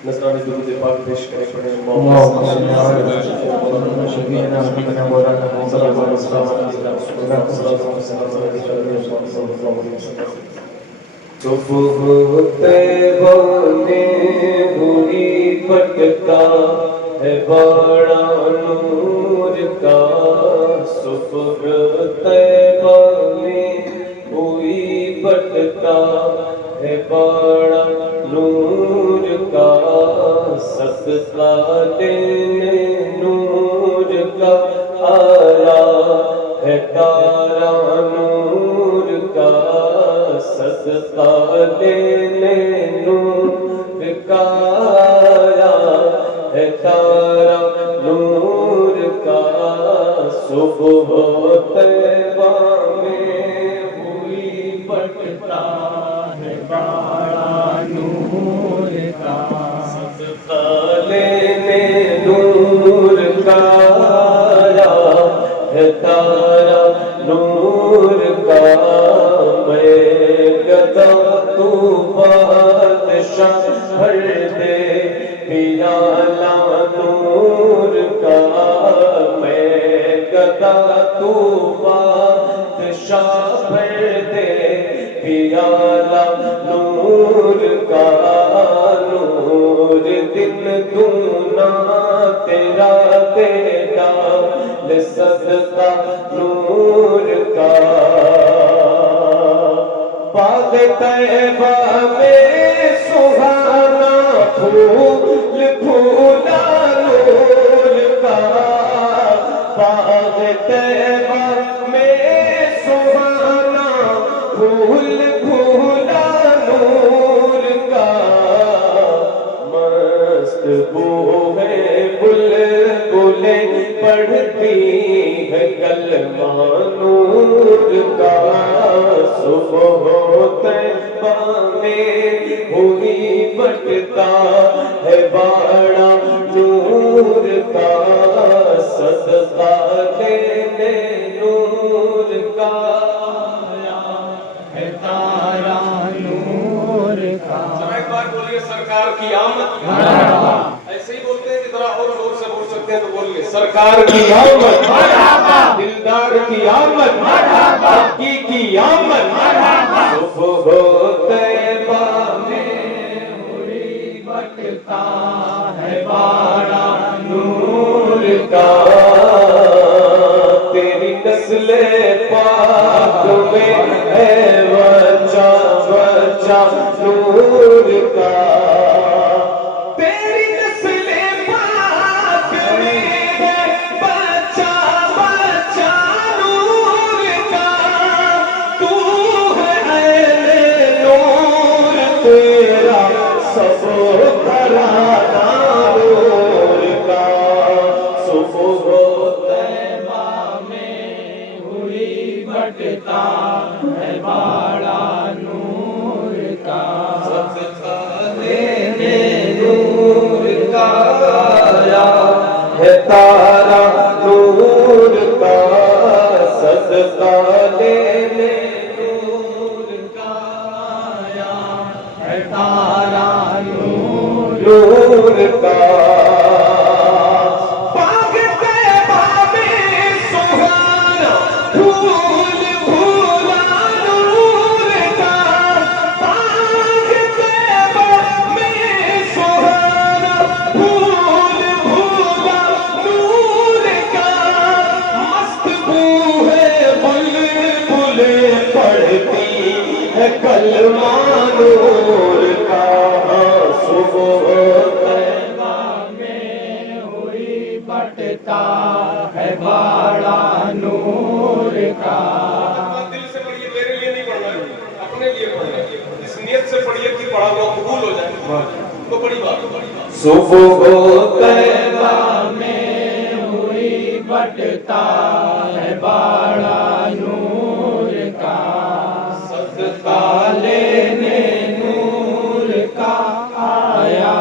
नजराने दुरूद पाक पेश करें पढ़े सुबह तैबा में हुई भटका है बड़ा नूर का। सुबह तैबा में हुई भटका है बड़ा नूर का। सदका देने नूर का आया है तारा नूर का। सदका देने नूर का आया है तारा नूर का। सुबह तैबा में हुई भटका है बड़ा नूर का। सदका लेने नूर का आया है तारा नूर का। मैं गदा तू बादशाह भर दे पियाला नूर का। मैं गदा तू बादशाह भर दे पियाला नूर का। नूर दिन दूना तेरा तेरा सदका नूर का। बाग तैबा में सुहाना फूल फूला नूर का। बाग तैबा में सुहाना फूल फूला नूर का। मस्त बू है बुलबुले पढ़ती है कलमा नूर का। सुबह तैबा में हुई भटका है बड़ा नूर का। सदका देने नूर का आया है तारा नूर का। एक बार बोलिए सरकार की आमद। ऐसे ही बोलते हैं कि जरा और जोर से बोल सकते हैं तो बोलिए सरकार की आमद, दिलदार की आमद, हकी की आमद। सुबह तैबा में हुई भटका है बड़ा नूर का। तेरी नस्ले पाक में है बचा बचा नूर का। तेरी नस्ले पाक में है बचा बचा नूर का। तू है ऐने नूर तेरा सब घराना नूर का। सुबह तैबा में हुई भटका है बड़ा नूर का। सदका लेने नूर का आया है तारा नूर का। सदका लेने नूर का आया है तारा नूर का। बाग तैबा में सुहाना फूल फूला नूर का। बाग तैबा में सुहाना फूल फूला नूर का। मस्त बू है बुलबुले पढ़ती है कलमा नूर का। सुबह तैबा में हुई भटका है बड़ा नूर का। दिल से पढ़िए, मेरे लिए नहीं पढ़ना है, अपने लिए पढ़ना है। इस नियत से पढ़िए कि पढ़ा हुआ कबूल हो जाए तो बड़ी बात। सुबह तैबा में हुई भटका है बड़ा नूर का। सदका लेने नूर का आया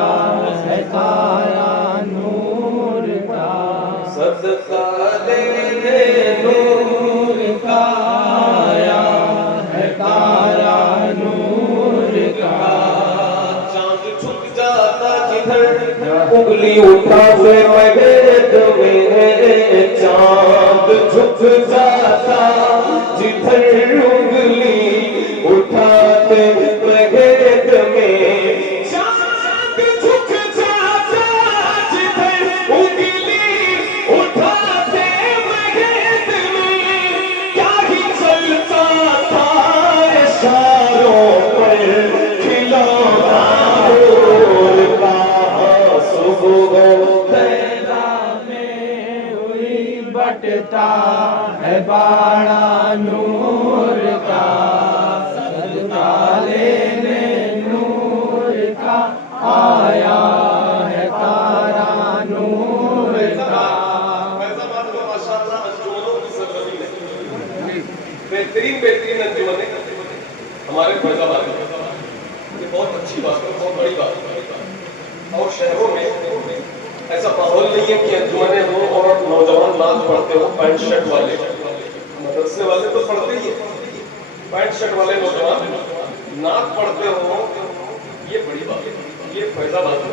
है तारा नूर का। सदका लेने नूर का आया है तारा नूर का। चांद छुप जा जाता जिधर उंगली उठाते महद में चांद झुक जाता जिधर उंगली उठाते महद में चांद झुक जाता जिधर उंगली उठाते महद में क्या ही चलता था इशारों पर खिलौना नूर का सुबह तैरा में हुई बटता है बाड़ा नूर का सदका लेने नूर का आया है तारा नूर का। बेहतरीन बेहतरीन अंजुमन हमारे फैजाबाद में, ये बहुत अच्छी बात है, बहुत बड़ी बात है। और शहरों में ऐसा माहौल नहीं है कि अंजुमने हो और नौजवान नाच पढ़ते हो पैंट शर्ट वाले, मदरसे वाले तो पढ़ते ही है, पैंट शर्ट वाले नौजवान नाच पढ़ते हो, ये बड़ी बात है, ये फैजाबाद है।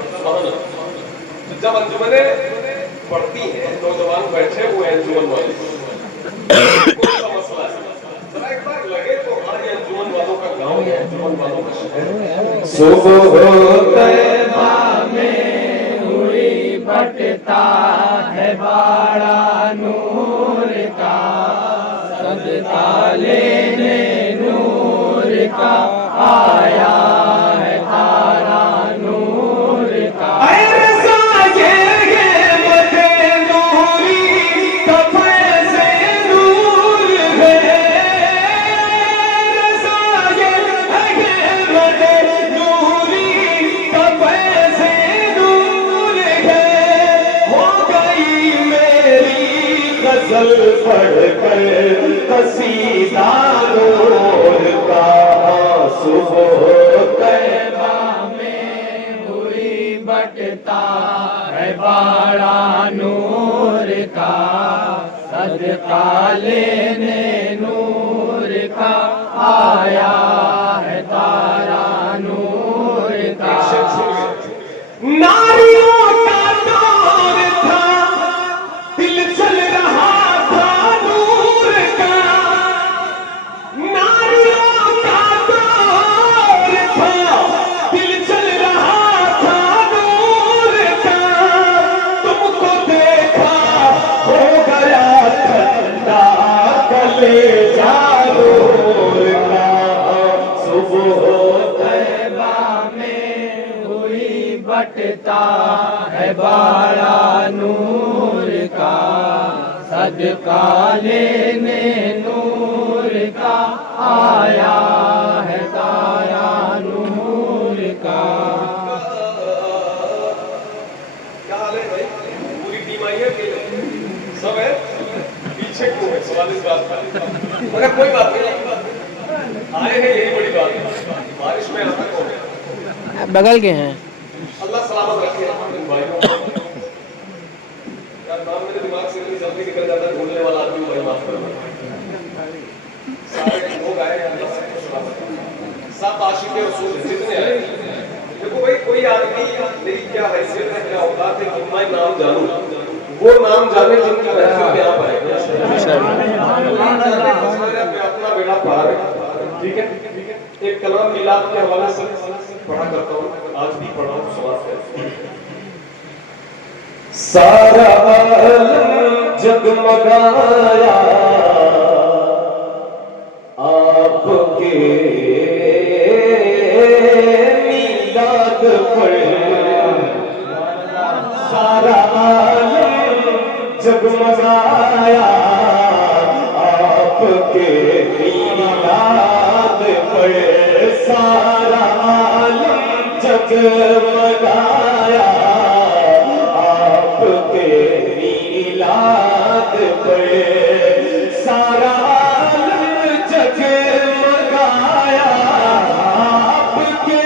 तो जब अंजुमने पढ़ती हैं नौजवान बैठे हुए अंजुमन वाले, कौन सा मसला है? जरा एक बार लगे तो हमारे अंजुमन वालों का गांव है, अंजुमन वालों का शहर। सुबह तैबा में हुई बटता है बाड़ा नूर का सदका लेने नूर का आया है तारा नूर का। गजल पढ़कर कसीदा नूर का सुबह तैबा में हुई बटता है बाड़ा नूर का सदका लेने नूर का आया है तारा नूर का। नारियों का दौर था दिल चल रहा था नूर का, नारियों का दौर था दिल चल रहा था नूर का, तुमको देखा हो गया ठंडा कलेजा नूर का सुबह तैबा में हुई बटता है बाड़ा नूर का सदका लेने नूर का आया है तारा नूर का। क्या हाल है भाई? पूरी टीम आई है कि सब है? पीछे क्यों है? सवाल इस बात का, मगर कोई बात नहीं, आए हैं यही बड़ी बात है। बारिश में आता कौन है? बगल के हैं। अल्लाह सलामत रखे भाई। नाम मेरे दिमाग से इतनी जल्दी निकल जाता है, ढूंढने वाला आदमी भाई माफ करना। सारे लोग आए हैं, अल्लाह सबको सलामत रखे। सब आशिक़ रसूल जितने आए, देखो भाई कोई आदमी मेरी क्या हैसियत है, क्या औकात है कि मैं नाम जानूं, वो नाम जाने जिनकी महफिल में आप आए। मैं अपना बेड़ा पार है, ठीक है। एक कलाम मिलाद के हवाले से पढ़ा करता हूँ, आज भी पढ़ा हूँ, समाज है। सारा आलम जगमगाया आपके मीलाद पर, सारा आलम जगमगाया आपके मीलाद पर, सारा आलम जगमगाया आपके मीलाद पर, सारा आलम जगमगाया आपके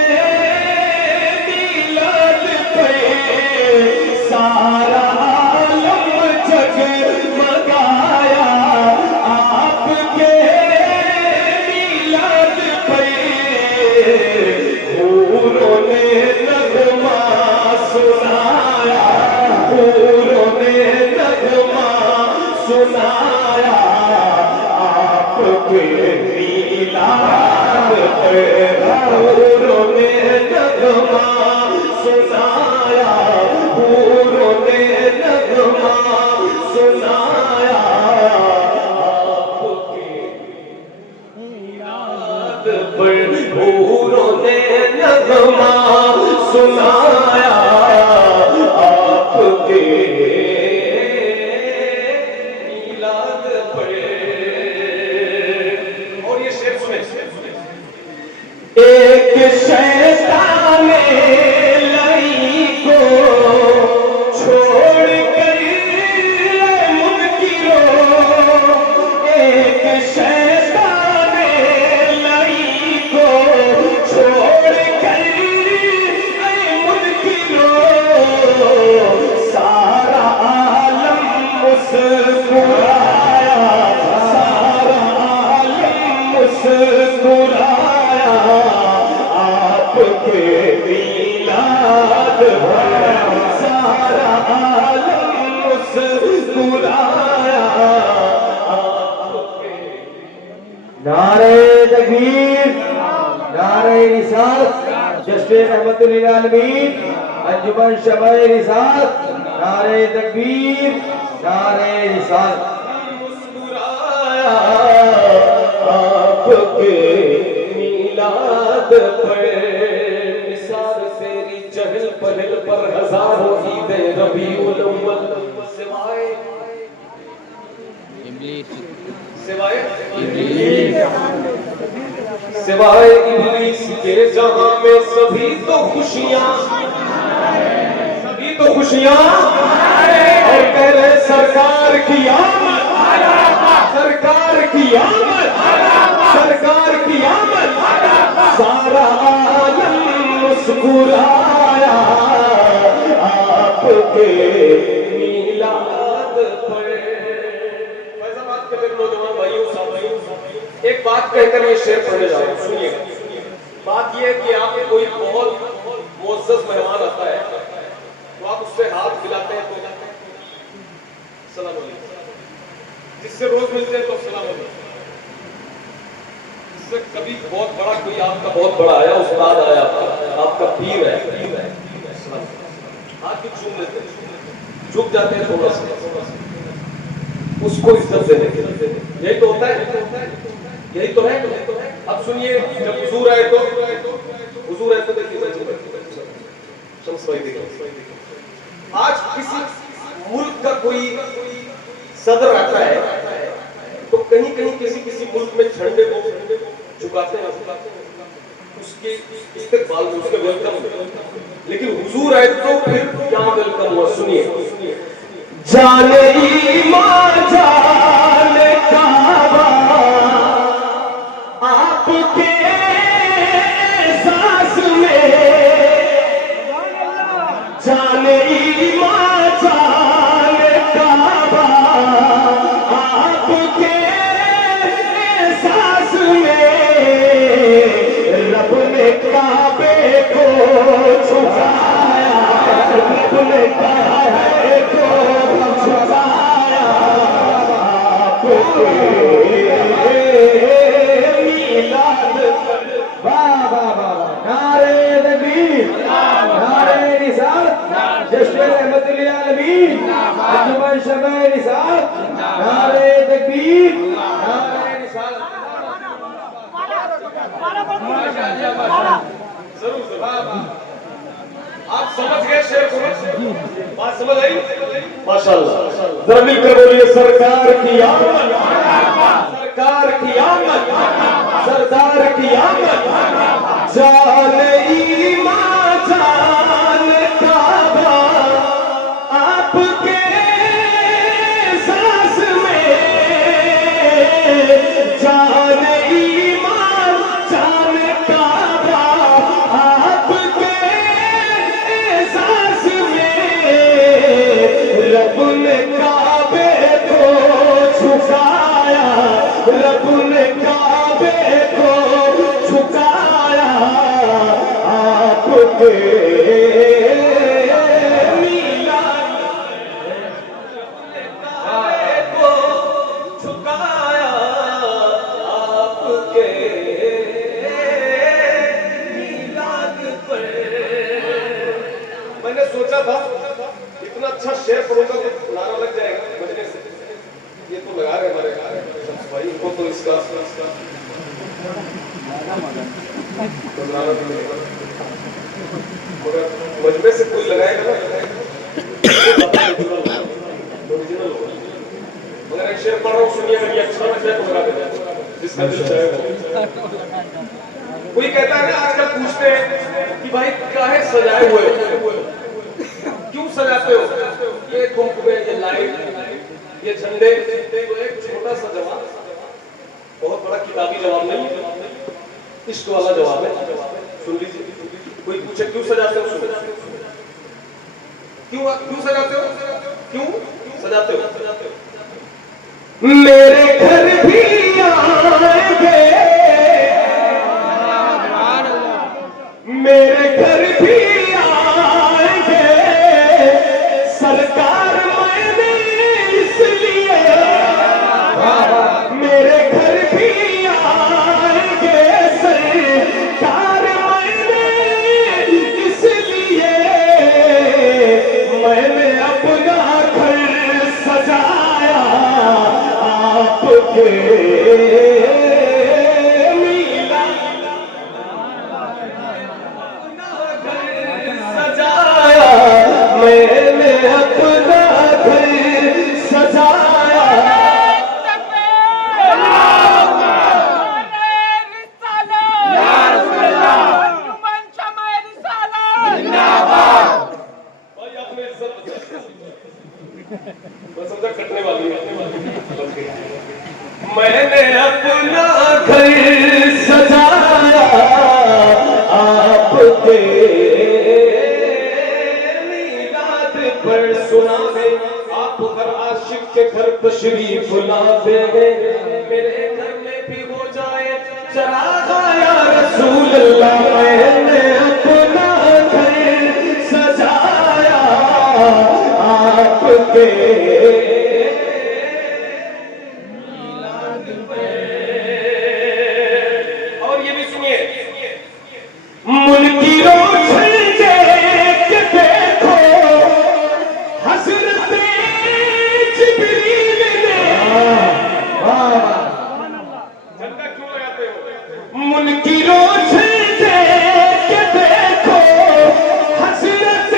मीलाद पर, सारा आलम जगमगाया आपके मीलाद पर। हूरों ने नगमा रहमतुल लिल आलमीन अंजुमन शमाए रिसालत नारे तकबीर नारे रिसालत। मुस्कुराया आपके मीलाद पर, निसार तेरी चहल पहल पर हजारों ईद रबीउल अव्वल, सिवाय सिवाय इब्लीस के जहां में सभी तो खुशियां और कह रहे सरकार की आमद, सरकार की आमद, सरकार की आमद, सारा आलम मुस्कुराया आपके मीलाद पर। वैसा बात के मेरे नौजवान भाइयों साथियों, एक बात कहकर ये शेर पढ़ने जा रहा हूं, सुनिए। बात ये है कि आपके कोई बहुत मुअज़्ज़ज़ मेहमान आता है तो आप उससे हाथ मिलाते हैं तो सलाम अलैकुम, जिससे रोज मिलते हैं तो सलाम अलैकुम, जिससे कभी बहुत बड़ा कोई आपका बहुत बड़ा आया, उस्ताद आया, आपका पीर है, हाथ भी चूम लेते हैं, झुक जाते हैं थोड़ा सा, उसको इज्जत देने के लिए। यही तो होता है, यही तो है। अब सुनिए, जब हुजूर आए तो देखिए शम्स भाई देखिए, आज किसी मुल्क का कोई सदर आता है तो कहीं कहीं किसी मुल्क में झंडे को झुकाते हैं, उसके इस्तेकबाल में, उसके वेलकम में। लेकिन हुजूर आए तो फिर क्या वेलकम हुआ, सुनिए। जाने ईमान जाने काबा आपके एहसास में, जाने ईमान जाने काबा आपके एहसास में, रब ने काबे को छुपाया, रब ने काबे को छुपाया आपके मीलाद पर। वाह वाह वाह, नारे तकबीर नारे रिसालत, जश्न रहमतुल लिल आलमीन अंजुमन शमाए रिसालत नारे तकबीर नारे रिसालत। जरूर आप समझ गए शेर को, बात समझ आई? माशाअल्लाह, जरा मिलकर बोलिए सरकार की आमद, सरकार की आमद, सरदार की आमद, जान ईमान जान काबा आपके सांस में, जान ईमान जान काबा आपके सांस में, रब ने काबे को झुकाया, रब ने काबे को झुकाया आपके मीलाद, काबे को झुकाया आपके मीलाद पर। मैंने सोचा था इतना अच्छा शेर पढ़ूंगा तो नारा लग जाएगा बजने से, ये तो लगा रहे हमारे भाई, इनको तो इसका मगर मजमे से कोई लगाएगा ना ओरिजिनल होगा। मगर एक शेर पढ़ रहा हूँ, सुनिए, अगर ये अच्छा लग जाए तो लगा देना, जिसका दिल चाहे। कोई कहता है ना, आजकल पूछते हैं कि भाई काहे सजाए हुए, क्यों सजाते हो, ये कुमकुमे, ये लाइट, ये झंडे। तो एक छोटा सा जवाब, बहुत बड़ा किताबी जवाब नहीं, इश्क वाला जवाब है, सुन लीजिए। कोई पूछे क्यों सजाते हो, क्यों सजाते हो, क्यों सजाते हो? मेरे घर भी आएंगे, मेरे घर भी आएंगे सरकार, मैंने इसलिए, मेरे घर भी आएंगे सरकार, मैंने मिला सजाया, मैंने अपना घर सजाया। भाई आपने इज्जत बस समझा कटने वाली है। मैंने अपना घर सजाया आपके मीलाद पर सुनावे, आप हर आशिक के घर तशरीफ लाते हैं। मेरे घर में भी हो जाए चराग या रसूल अल्लाह। मैंने अपना घर सजाया आपके और ये भी सुनिए, मुल्की रोशन देख देखो हज़रत जिब्रील ने। झंडा क्यों लगाते हो? मुल्की रोशन देख देखो हज़रत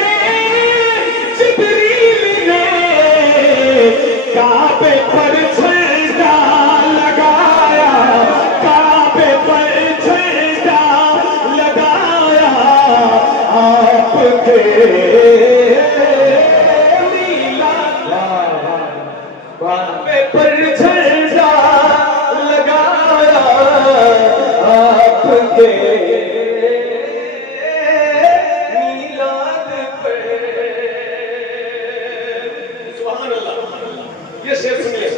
जिब्रील ने काबे पर झंडा लगाया, काबे पर झंडा लगाया आपके मीलाद काबे पर झंडा लगाया आपके मीलाद पे। सुभान अल्लाह। ये शेर सुनिए,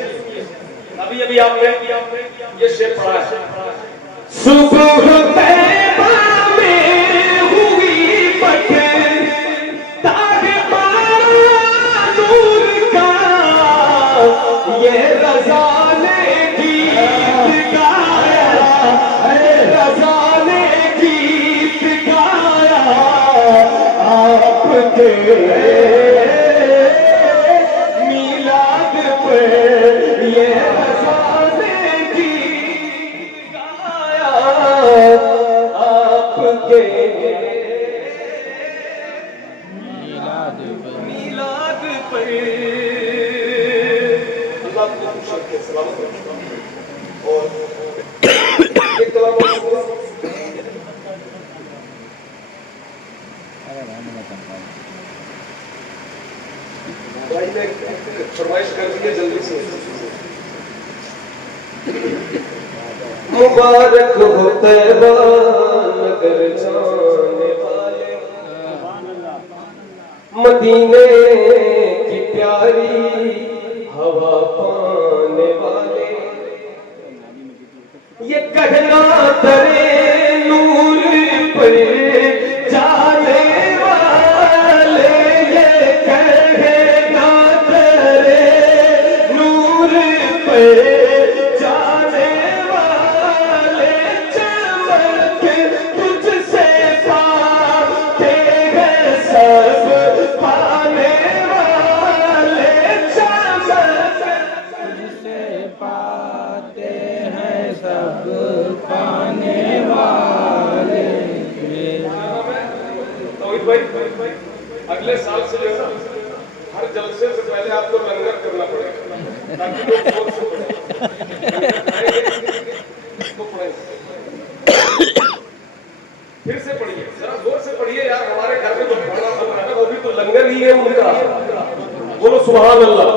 अभी अभी आपने ये शेर पढ़ा है। सुबह तैबा में हुई बटन तारे नूर का, ये रज़ा ने गीत गाया, रज़ा ने गीत गाया आपके मीलाद पे। ये रज़ा ने गीत गाया आपके मीलाद पे। अल्लाह को खुश रखे, सलामत रखे। और एक कलाम भाई ने फरमाइश कर दी है, जल्दी से। मुबारक हो तैबा नगर जाने वाले, मदीने की प्यारी हवा पाने वाले। ये कहना तेरे नूर पर जाने वाले, ये कहना तेरे नूर पर जाने वाले। चमक तुझसे पाते हैं सब पाने वाले, चमक तुझसे पाते हैं सब पाने वाले। भाई अगले साल से जो है ना, हर जलसे से पहले आपको लंगर करना पड़ेगा, ताकि लोग जोर से पढ़ें। तो पढ़ें। फिर से पढ़िए, जरा जोर से पढ़िए यार। हमारे घर में जो खाना बन रहा है ना, वो भी तो लंगर ही है उनका। बोलो सुभान अल्लाह।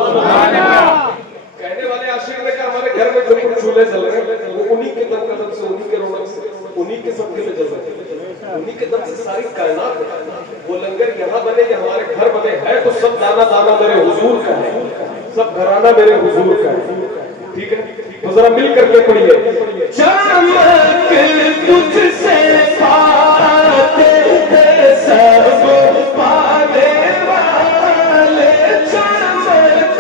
कहने वाले आशिक ने कहा हमारे घर में जो कुछ चूल्हे जल रहे हैं वो उन्हीं के दम कदम से, उन्हीं के रौनक से, उन्हीं के सबके में जल रहे हैं, उन्हीं के दम से सारी कायनात है। वो लंगर यहाँ बने या हमारे घर बने है तो सब दाना दाना मेरे हुजूर का है, सब घराना मेरे हुजूर का है। ठीक है, तो जरा मिल करके पढ़िए। चमक तुझसे पाते हैं सब पाने वाले, चमक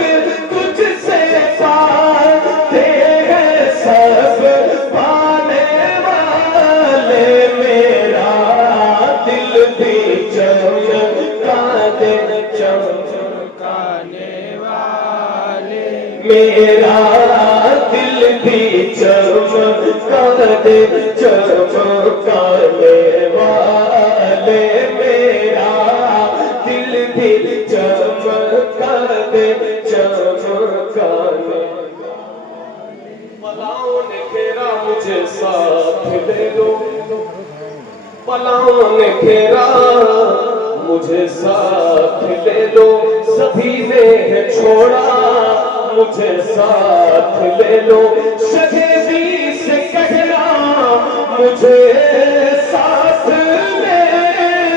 तुझसे पाते हैं सब पाने वाले। मेरा दिल भी चमका दे, चमकाने वाले। मेरा दिल भी चमका दे चमकाने वाले, मेरा दिल भी चमका दे चमकाने। पलाओं ने घेरा मुझे साथ ले लो, पलाओं ने घेरा मुझे साथ ले लो, सभी ने है छोड़ा मुझे साथ ले लो, शगेदी से कहना मुझे साथ ले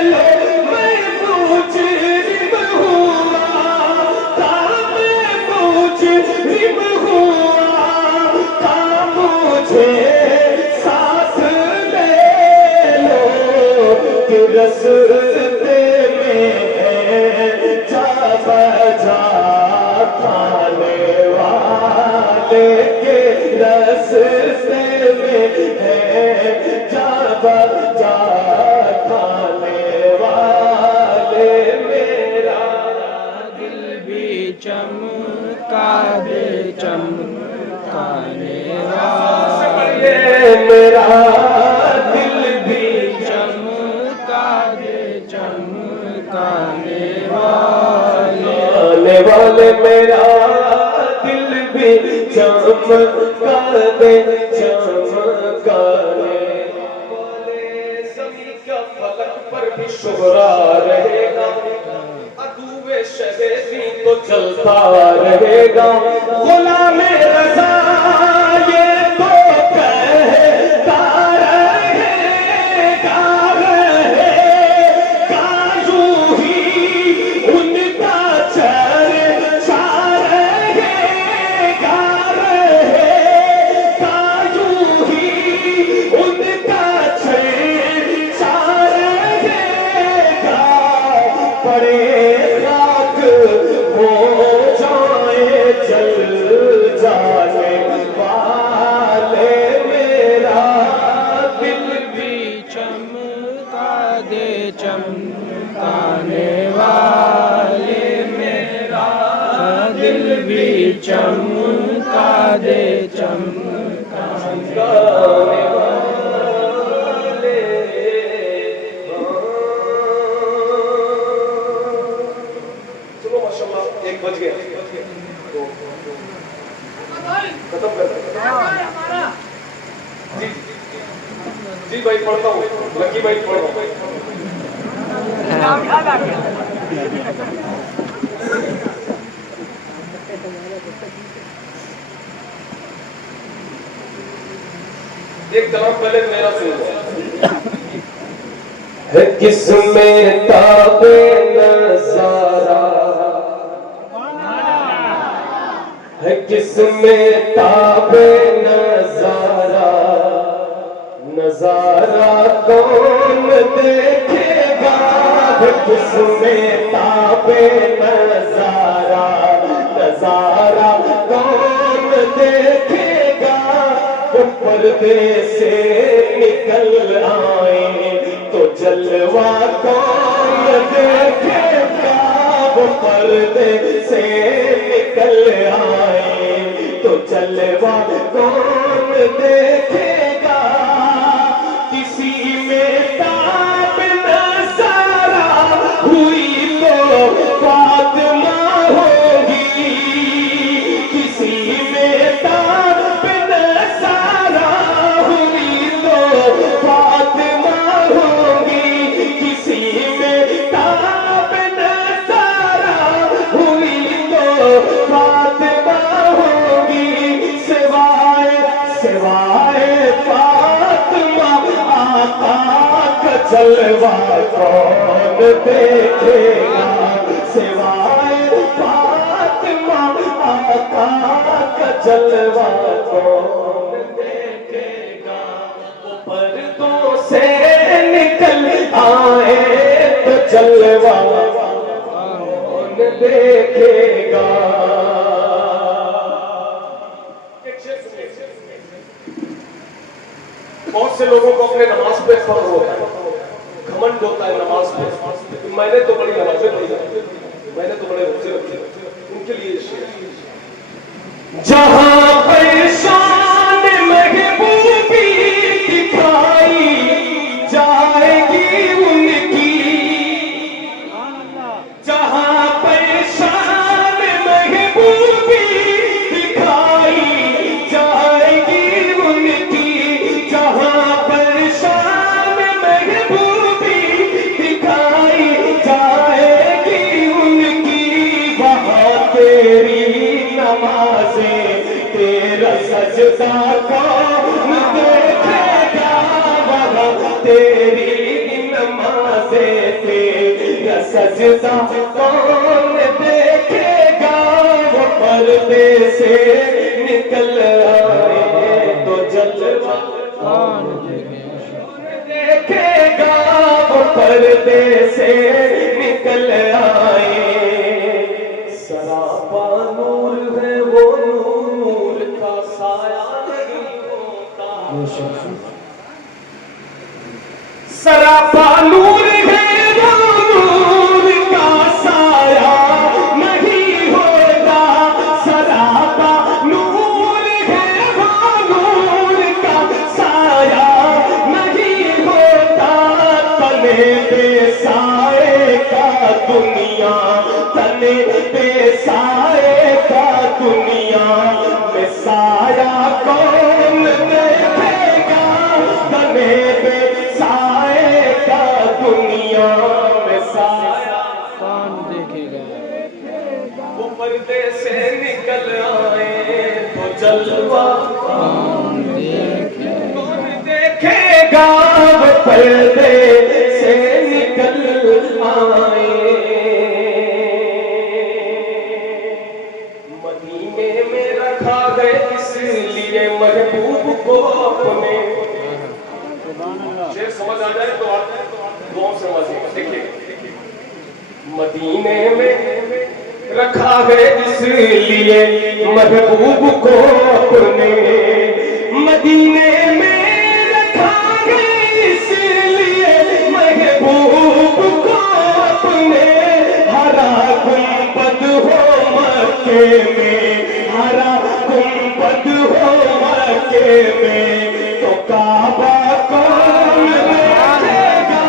लो, मैं मुजरिम हुआ था, मैं मुजरिम हुआ था, मुझे साथ ले लो कि रस्ते में जा बजा खाने वाले के रस्ते में जा बजा खाने वाले, मेरा दिल भी चमका दे चमकाने वाले, मेरा दिल भी चमका दे चमकाने वाले, आने वाले, मेरा दिल भी चमका दे चमकाने वाले। ज़मीं का फलक पर भी शुभरा रहेगा, अदूवे शबेदी तो चलता रहेगा, गुलामे रज़ा ये तो कहता रहेगा, रहेगा यूं ही उनका चर्चा रहेगा, रहेगा यूं ही उनका चर्चा रहेगा, पड़े रात हो जाए जल जाने वाले, मेरा दिल भी चमका दे चमकाने वाले, मेरा दिल भी चमका दे चमकाने गाने वाले। चलो माशाल्लाह 1 बज गया तो खत्म करते हैं। जी जी भाई पढ़ता हूँ, लकी भाई पढ़ रहा हूँ। एक कलाम पहले मेरा सुन लो। है किसमें ताबे नज़ारा, है किसमें ताबे नज़ारा, नज़ारा कौन देखेगा, है किसमें ताबे नज़ारा, नज़ारा कौन देखेगा, वो पर्दे से निकल आए तो जलवा कौन देखेगा, वो पर्दे से निकल आए तो जलवा कौन देखेगा, किसी में ताब नज़ारा हुई तो फातिमा होगी, किसी में ताब नज़ारा हुई तो फातिमा होगी, किसी में ताब नज़ारा हुई तो फातिमा होगी, सिवाय सिवाय फातिमा आका का जलवा कौन देखेगा, सिवाय फातिमा आका का जलवा कौन देखेगा, वो पर्दों से निकल आए तो जलवा कौन देखेगा। बहुत से लोगों को अपने नमाज पे फख्र होता है, घमंड होता है नमाज पे, मैंने तो बड़ी नमाजें पढ़ी, मैंने तो बड़े रोजे रखे, उनके लिए जहां पर सजदा कौन देखेगा वहाँ तेरी नमाज़े तेरा सजदा कौन देखेगा वो पर्दे से निकल आए तो जलवा कौन देखेगा वो पर्दे से निकल आए सरापा नूर है वो नूर का साया नहीं होता सरापा नूर है वो नूर का साया नहीं होगा सरापा नूर है वो नूर का साया नहीं होता तने बेसाए का दुनिया तने बेसाए का दुनिया में साया कौन देखेगा तने बेसाए का दुनिया में साया कौन देखेगा वो पर्दे से निकल आए तो जलवा कौन देखेगा कौन देखेगा वो पर्दे से निकल आए मदीने में रखा गए इसलिए महबूब को अपने शेर समझ आ जाए तो आप दुआओं से समझिएगा देखिए मदीने में रखा गए इसलिए महबूब को अपने मदीने में रखा गए इसलिए महबूब को अपने हरा गुंबद हो मक्के में हरा गुंबद हो मक्के में तो काबा कौन देखेगा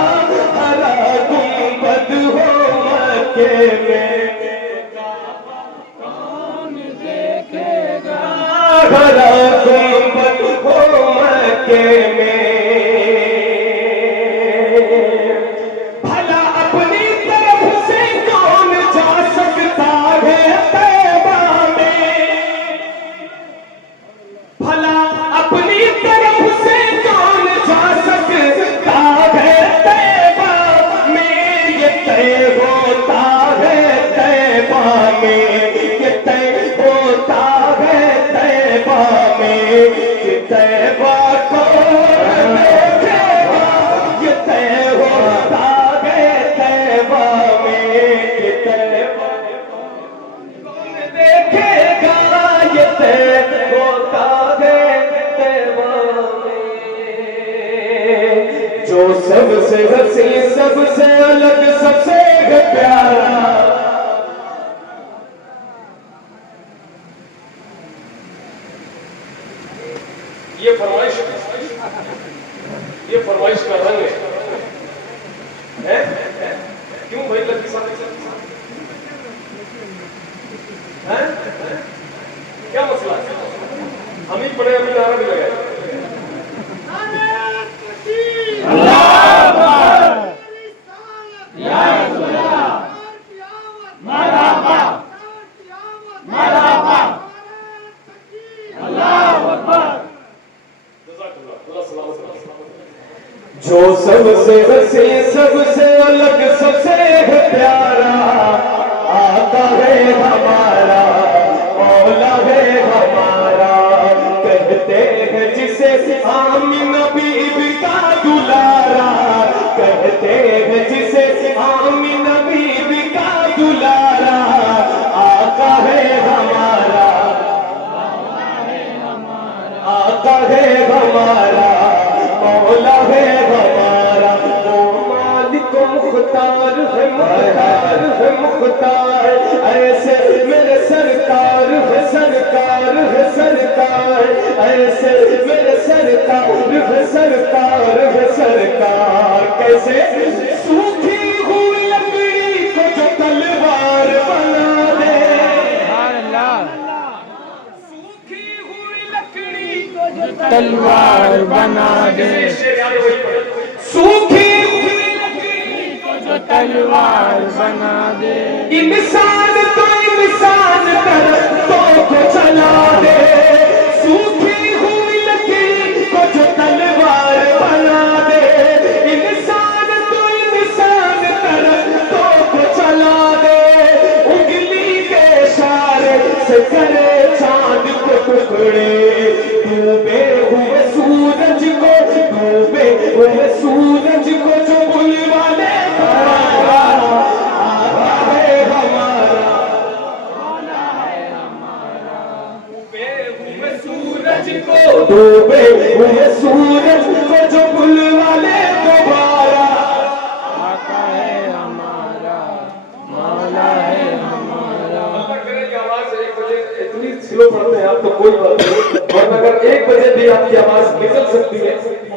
हरा गुंबद हो मक्के में कौन देखेगा हरा गुंबद हो मक्के में भला अपनी तरफ से कौन जा सकता है तैबा में भला अपनी तरफ से कौन जा सकता है तैबा में ये तय होता है तैबा में ये तय होता है तैबा में ये तैबा कौन देखेगा ये तय होता है तैबा में ये तैबा कौन देखेगा ये तय होता है तैबा में जो सबसे हसी सबसे अलग सबसे प्यारा ये फरमाइश का रंग है क्यों भाई लड़की साहब हैं क्या मसला है हम ही पढ़े अभी नारा भी लगाए जो सबसे हसी सबसे अलग सबसे प्यारा आता है हमारा मौला है हमारा कहते हैं जिसे आमीन बीबी का दुलारा कहते हैं जिसे आमीन बीबी का दुलारा आका है हमारा आका है हमारा मौला है हमारा वो मालिक मुख्तार है मुख्तार ऐसे मेरे सरकार है सरकार है सरकार ऐसे मेरे सरकार है सरकार है सरकार कैसे सूखी हुई लकड़ी को जो तलवार बना दे सूखी हुई लकड़ी को जो तलवार बना दे सूखी हुई लकड़ी को जो तलवार बना दे इंसान तो इंसान दरख्तों को चला दे सूखी करे चांद को टुकड़े, डूबे हुए सूरज को, डूबे हुए सूरज को जो बुलवाने आता है हमारा, डूबे हुए सूरज को जो बुलवाने दोबारा, आका है हमारा, मौला है हमारा। आवाज 1 बजे इतनी स्लो पढ़ते हैं आप तो कोई बात नहीं, और अगर 1 बजे भी आपकी आवाज निकल सकती है,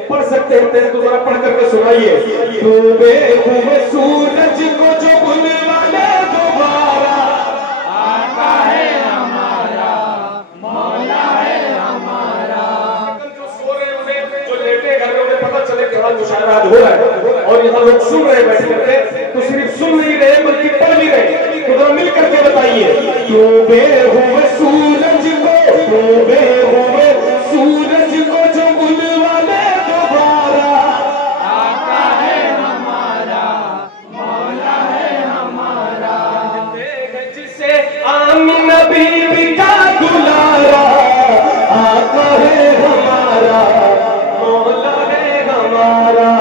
पढ़ सकते हैं तो जरा पढ़ करके सुनाइए। डूबे हुए सूरज को जो बुलवाने दोबारा, आका है हमारा, मौला है हमारा। जो सो रहे हैं उन्हें, जो लेटे घर में उन्हें पता चले कि हाँ मुशायरा आज हो रहा है, और यहाँ लोग सुन रहे हैं बैठ करके, तो सिर्फ सुन नहीं रहे बल्कि पढ़ भी रहे, तो जरा मिल करके बताइए। डूबे हुए सूरज को, डूबे हुए सूरज को जो बुलवाने दोबारा, आका है हमारा, मौला है हमारा। जिसे आमिना बीबी का दुलारा, आका है हमारा, मौला है हमारा।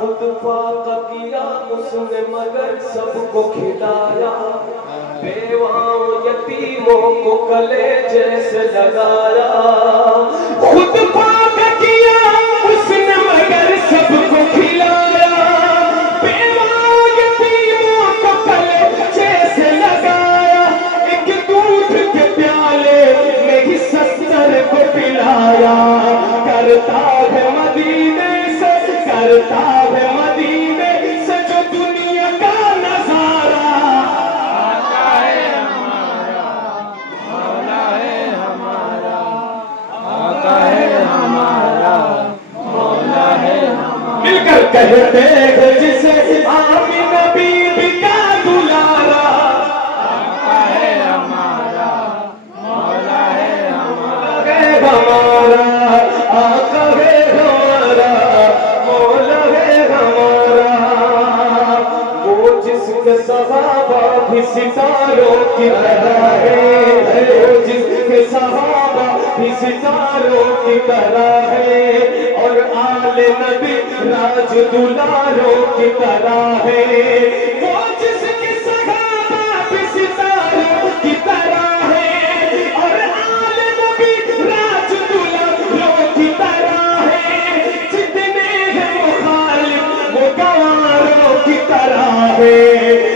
खुद पाक किया उसने मगर सबको खिलाया, बेवाओं यतीमों को कलेजे से लगाया। खुद पाक किया उसने मगर सबको खिलाया, बेवाओं यतीमों को कलेजे से लगाया। एक दूध के प्याले में ही 70 को पिलाया। करता है मदीने से, करता है मदीने से जो दुनिया का नजारा, आका है हमारा, मौला है हमारा। आका है हमारा, मौला है हमारा। मिलकर कहते हैं जिसे आमिना बीबी का दुलारा, आका है हमारा, मौला है हमारा। है हमारा, आका है हमारा, मौला है हमारा। वो जिसके सहाबा भी सितारों की तरह है, वो जिसके सहाबा भी सितारों की तरह है, और आले नबी राज दुलारों की तरह है। वो जिसके सहाबा भी सितारों की तरह है, और आले नबी राज दुलारों की तरह है। जितने हैं मुखालिफ वो गवारों की तरह है।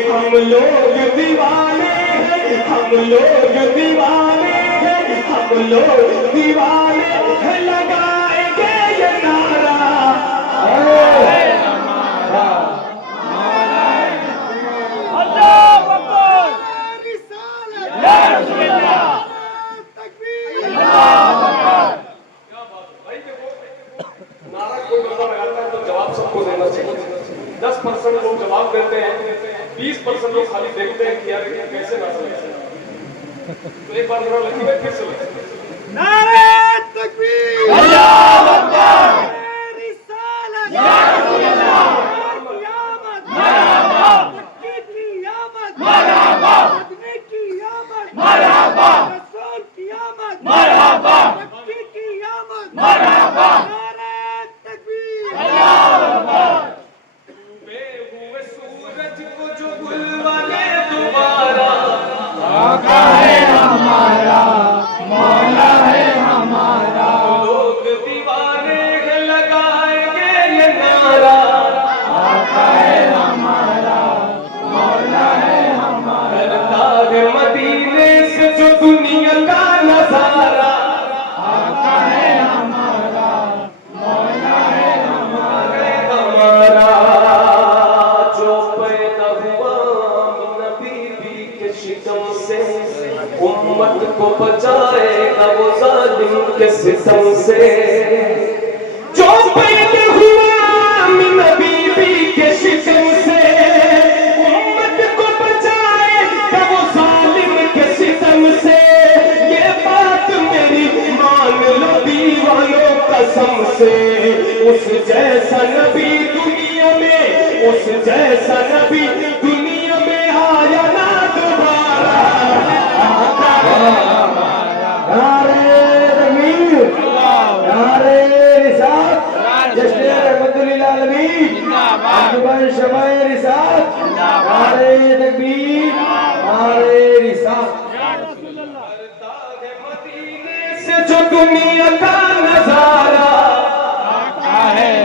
हम लोग दीवाने हैं, हम लोग दीवाने हैं, हम लोग दीवाने हैं, लगाएंगे ये नारा, है हमारा, मौला है हमारा। अल्लाहु अकबर, या रसूलल्लाह, अल्लाहु अकबर। भाई देखो, नारा कोई बंदा लगाता है तो जवाब सबको देना चाहिए। 10% लोग जवाब देते हैं, 20% लोग खाली देखते हैं कि यार ये कैसे ना समझ। तो एक बार जरा लकी भाई फिर से लगे। अल्लाहु अकबर, या रसूलल्लाह, मरहबा, मरहबा, मरहबा, मरहबा, मरहबा। अल्लाहु अकबर। डूबे हुए सूरज को जो बुलवाने दोबारा, आका है हमारा, मौला है हमारा। लोग दीवाने हैं, लगाएंगे ये नारा, आका है हमारा, मौला है हमारा। करता है मदीने से जो दुनिया का नजारा, आका है हमारा, मौला है हमारा। हमारा। जो पैदा हुआ आमिना बीबी के शिकम से, उम्मत को बचाएगा वो जालिम के सितम से। जो पैदा हुआ आमिना बीबी के शिकम से, उम्मत को बचाएगा वो जालिम के सितम से। ये बात मेरी मान लो दीवानों कसम से। उस जैसा नबी दुनिया में, उस जैसा नबी दुनिया में आया ना दोबारा। नारे तकबीर, नारे रिसालत, जश्न रहमतुल आलमीन, अंजुमन शमाए रिसालत, नारे तकबीर, नारे रिसालत। से जो दुनिया का नजारा है